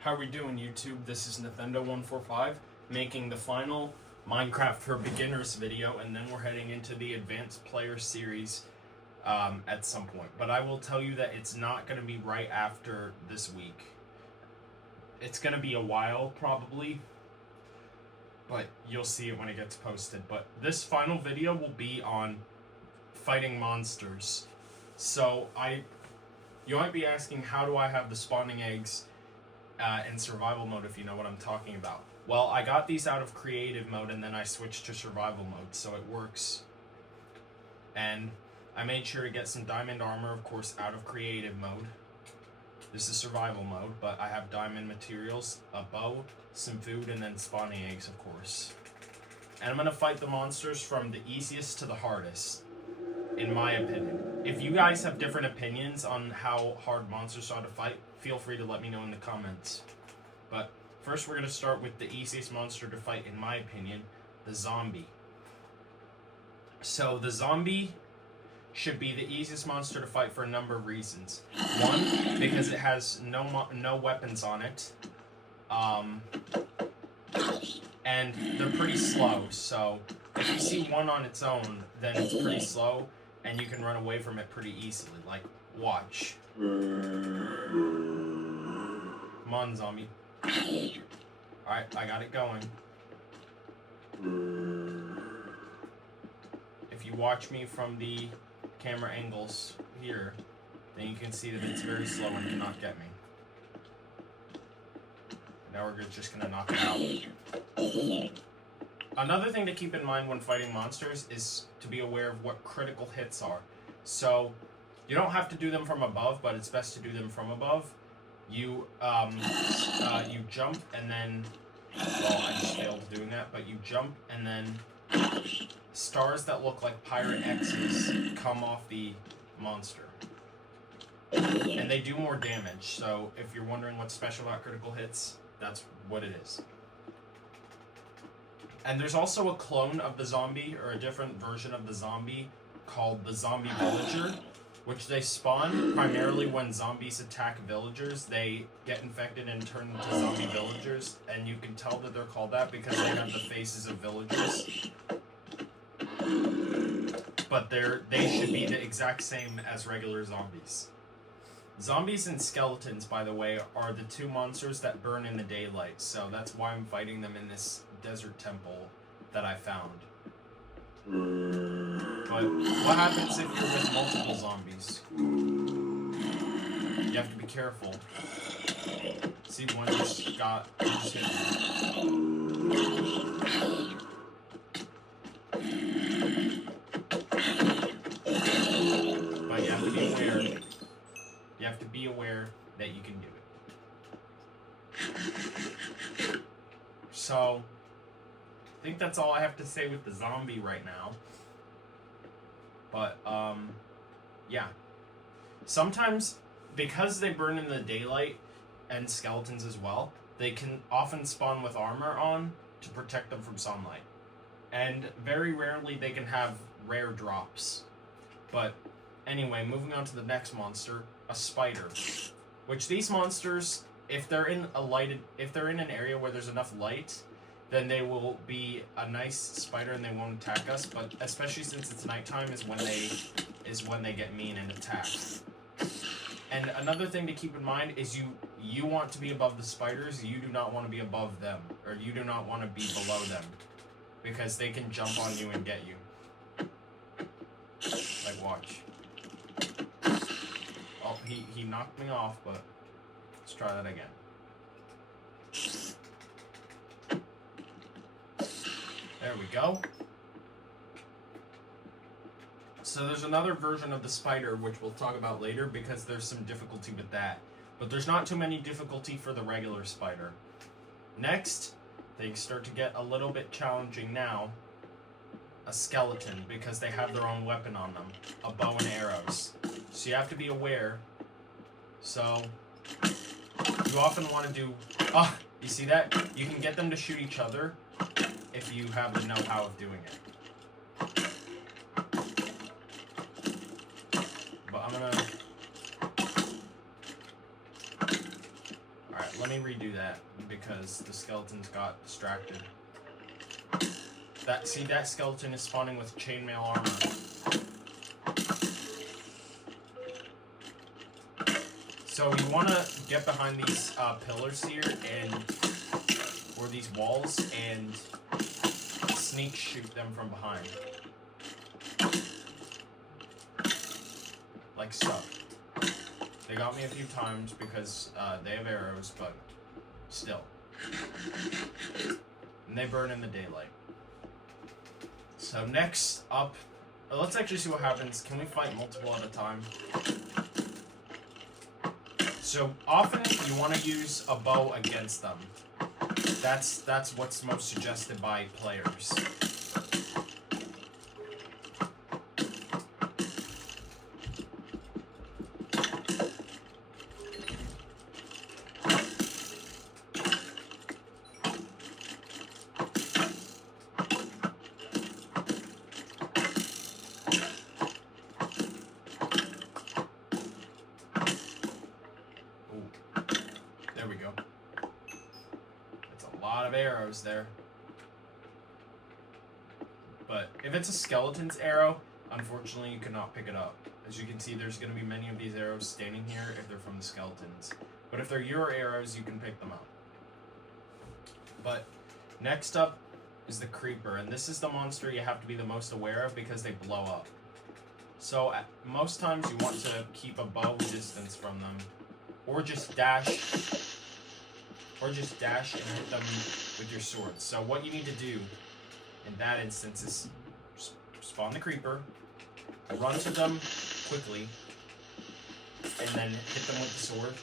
How are we doing, YouTube? This is Nathendo145 making the final Minecraft for Beginners video, and then we're heading into the Advanced Player Series at some point. But I will tell you that it's not going to be right after this week. It's going to be a while, probably, but you'll see it when it gets posted. But this final video will be on fighting monsters. So you might be asking, how do I have the spawning eggs in survival mode, if you know what I'm talking about? Well, I got these out of creative mode and then I switched to survival mode, so it works. And I made sure to get some diamond armor, of course, out of creative mode. This is survival mode, but I have diamond materials, a bow, some food, and then spawning eggs, of course. And I'm going to fight the monsters from the easiest to the hardest, in my opinion. If you guys have different opinions on how hard monsters are to fight, feel free to let me know in the comments. But first we're going to start with the easiest monster to fight, in my opinion, the zombie. So the zombie should be the easiest monster to fight for a number of reasons. One, because it has no weapons on it. And they're pretty slow, so if you see one on its own, then it's pretty slow, and you can run away from it pretty easily. Like, watch. Come on, zombie. Alright, I got it going. If you watch me from the camera angles here, then you can see that it's very slow and cannot get me. Now we're just gonna knock it out. Another thing to keep in mind when fighting monsters is to be aware of what critical hits are. So, you don't have to do them from above, but it's best to do them from above. You jump and then, well, I just failed doing that, but you jump and then stars that look like pirate X's come off the monster. And they do more damage, so if you're wondering what's special about critical hits, that's what it is. And there's also a clone of the zombie, or a different version of the zombie, called the zombie villager, which they spawn primarily when zombies attack villagers. They get infected and turn into zombie villagers, and you can tell that they're called that because they have the faces of villagers. But they should be the exact same as regular zombies. Zombies and skeletons, by the way, are the two monsters that burn in the daylight, so that's why I'm fighting them in this desert temple that I found. But what happens if you're with multiple zombies? You have to be careful. See, one just hit me. But you have to be aware. You have to be aware that you can do it. So, I think that's all I have to say with the zombie right now. But, yeah. Sometimes, because they burn in the daylight, and skeletons as well, they can often spawn with armor on to protect them from sunlight. And very rarely they can have rare drops. But, anyway, moving on to the next monster, a spider. Which these monsters, if they're in an area where there's enough light, then they will be a nice spider and they won't attack us, but especially since it's nighttime is when they get mean and attack. And another thing to keep in mind is you want to be above the spiders, you do not want to be above them, or you do not want to be below them, because they can jump on you and get you. Like, watch. Oh, he knocked me off, but let's try that again. There we go. So there's another version of the spider, which we'll talk about later, because there's some difficulty with that. But there's not too many difficulty for the regular spider. Next, things start to get a little bit challenging now. A skeleton, because they have their own weapon on them. A bow and arrows. So you have to be aware. So, you often want to do... Oh, you see that? You can get them to shoot each other if you have the know-how of doing it. But I'm gonna... let me redo that because the skeletons got distracted. That skeleton is spawning with chainmail armor. So you want to get behind these pillars here or these walls and sneak shoot them from behind. Like so. They got me a few times because they have arrows, but still. And they burn in the daylight. So next up, let's actually see what happens. Can we fight multiple at a time? So often you want to use a bow against them. That's what's most suggested by players. There we go. That's a lot of arrows there. But if it's a skeleton's arrow, unfortunately you cannot pick it up. As you can see, there's going to be many of these arrows standing here if they're from the skeletons. But if they're your arrows, you can pick them up. But next up is the creeper, and this is the monster you have to be the most aware of because they blow up. So most times you want to keep a bow distance from them, or just dash and hit them with your sword. So what you need to do in that instance is spawn the creeper, run to them quickly, and then hit them with the sword.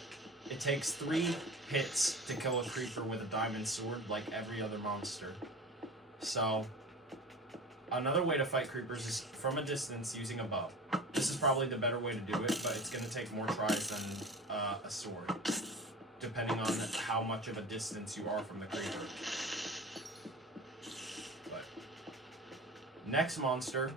It takes 3 hits to kill a creeper with a diamond sword, like every other monster. So another way to fight creepers is from a distance using a bow. This is probably the better way to do it, but it's going to take more tries than a sword, depending on how much of a distance you are from the creeper. But next monster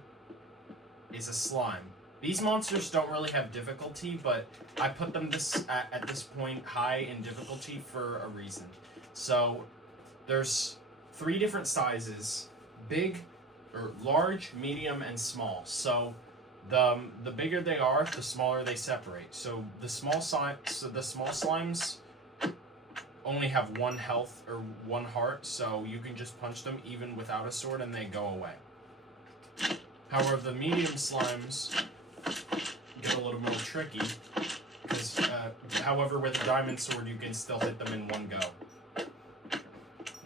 is a slime. These monsters don't really have difficulty, but I put them at this point high in difficulty for a reason. So there's 3 different sizes: big, or large, medium, and small. So the bigger they are, the smaller they separate. So the small slimes only have 1 health or 1 heart, so you can just punch them even without a sword and they go away. However, the medium slimes get a little more tricky because, however, with a diamond sword you can still hit them in one go.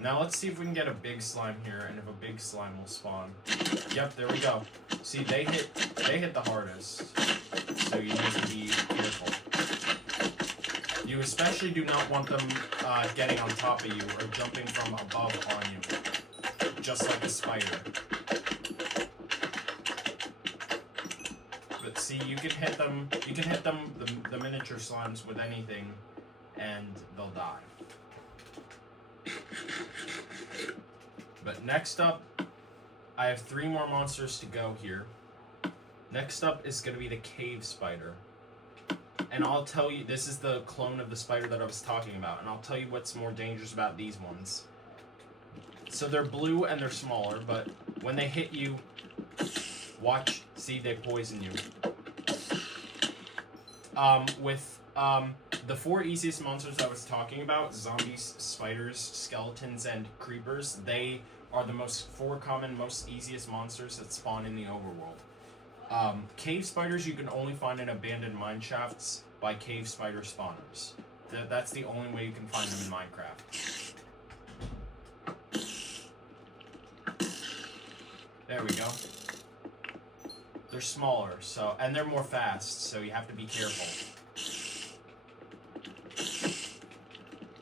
Now let's see if we can get a big slime here, and if a big slime will spawn. Yep, there we go. See, they hit the hardest, so you need to be careful. You especially do not want them getting on top of you or jumping from above on you, just like a spider. But see, you can hit them. You can hit them, the miniature slimes, with anything, and they'll die. But next up, I have 3 more monsters to go here. Next up is going to be the cave spider. And I'll tell you, this is the clone of the spider that I was talking about, and I'll tell you what's more dangerous about these ones. So they're blue and they're smaller, but when they hit you, watch, see, they poison you. The 4 easiest monsters I was talking about, zombies, spiders, skeletons, and creepers, they are the 4 common, most easiest monsters that spawn in the overworld. Cave spiders you can only find in abandoned mine shafts by cave spider spawners. That's the only way you can find them in Minecraft. There we go. They're smaller, and they're more fast, so you have to be careful.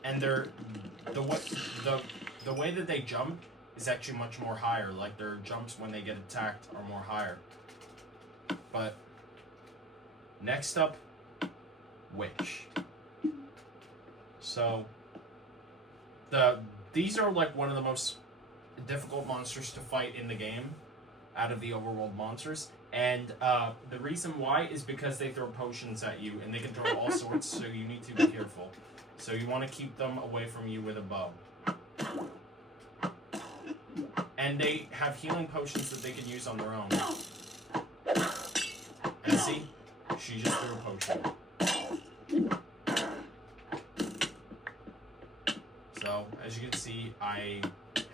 And the way that they jump is actually much more higher. Like, their jumps when they get attacked are more higher. But next up, witch. So these are like one of the most difficult monsters to fight in the game out of the overworld monsters. And the reason why is because they throw potions at you, and they can throw all sorts, so you need to be careful. So you want to keep them away from you with a bow. And they have healing potions that they can use on their own. And see? She just threw a potion. So, as you can see, I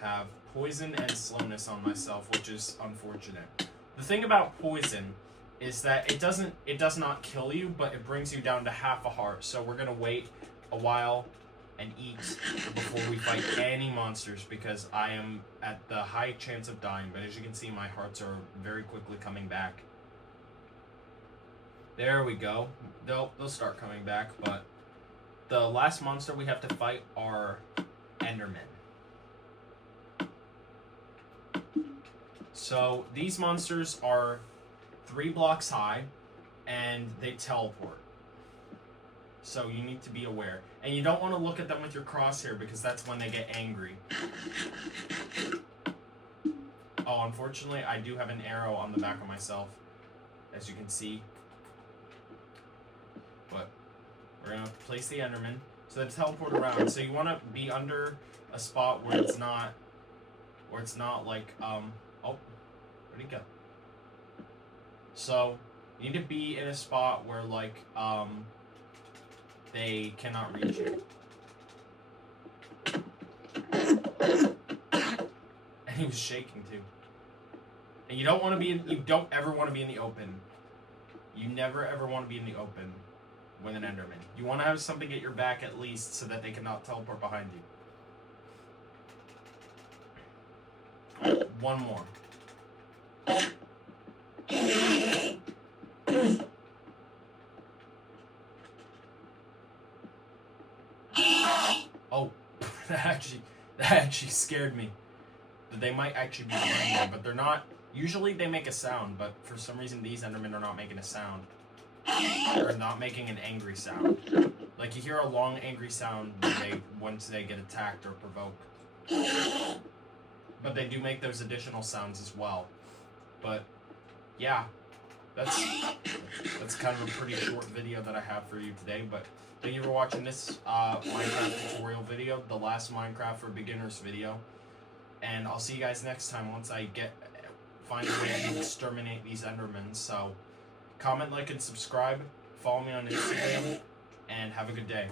have poison and slowness on myself, which is unfortunate. The thing about poison is that it does not kill you, but it brings you down to half a heart. So we're gonna wait a while and eat before we fight any monsters, because I am at the high chance of dying. But as you can see, my hearts are very quickly coming back. There we go. They'll start coming back, but the last monster we have to fight are Endermen. So these monsters are 3 blocks high, and they teleport. So you need to be aware. And you don't want to look at them with your crosshair, because that's when they get angry. Oh, unfortunately, I do have an arrow on the back of myself, as you can see. But we're going to place the Enderman. So they teleport around. So you want to be under a spot where it's not like, oh, where'd he go? So you need to be in a spot where, like, they cannot reach you. And he was shaking too. And you don't ever want to be in the open. You never ever want to be in the open with an Enderman. You want to have something at your back at least, so that they cannot teleport behind you. One more. Oh, that actually scared me. They might actually be behind there, but they're not. Usually they make a sound, but for some reason these Endermen are not making a sound. They're not making an angry sound. Like, you hear a long angry sound once they get attacked or provoked. But they do make those additional sounds as well. But yeah, that's kind of a pretty short video that I have for you today. But thank you for watching this Minecraft tutorial video, the last Minecraft for beginners video. And I'll see you guys next time once I find a way to exterminate these Endermen. So comment, like, and subscribe. Follow me on Instagram, and have a good day.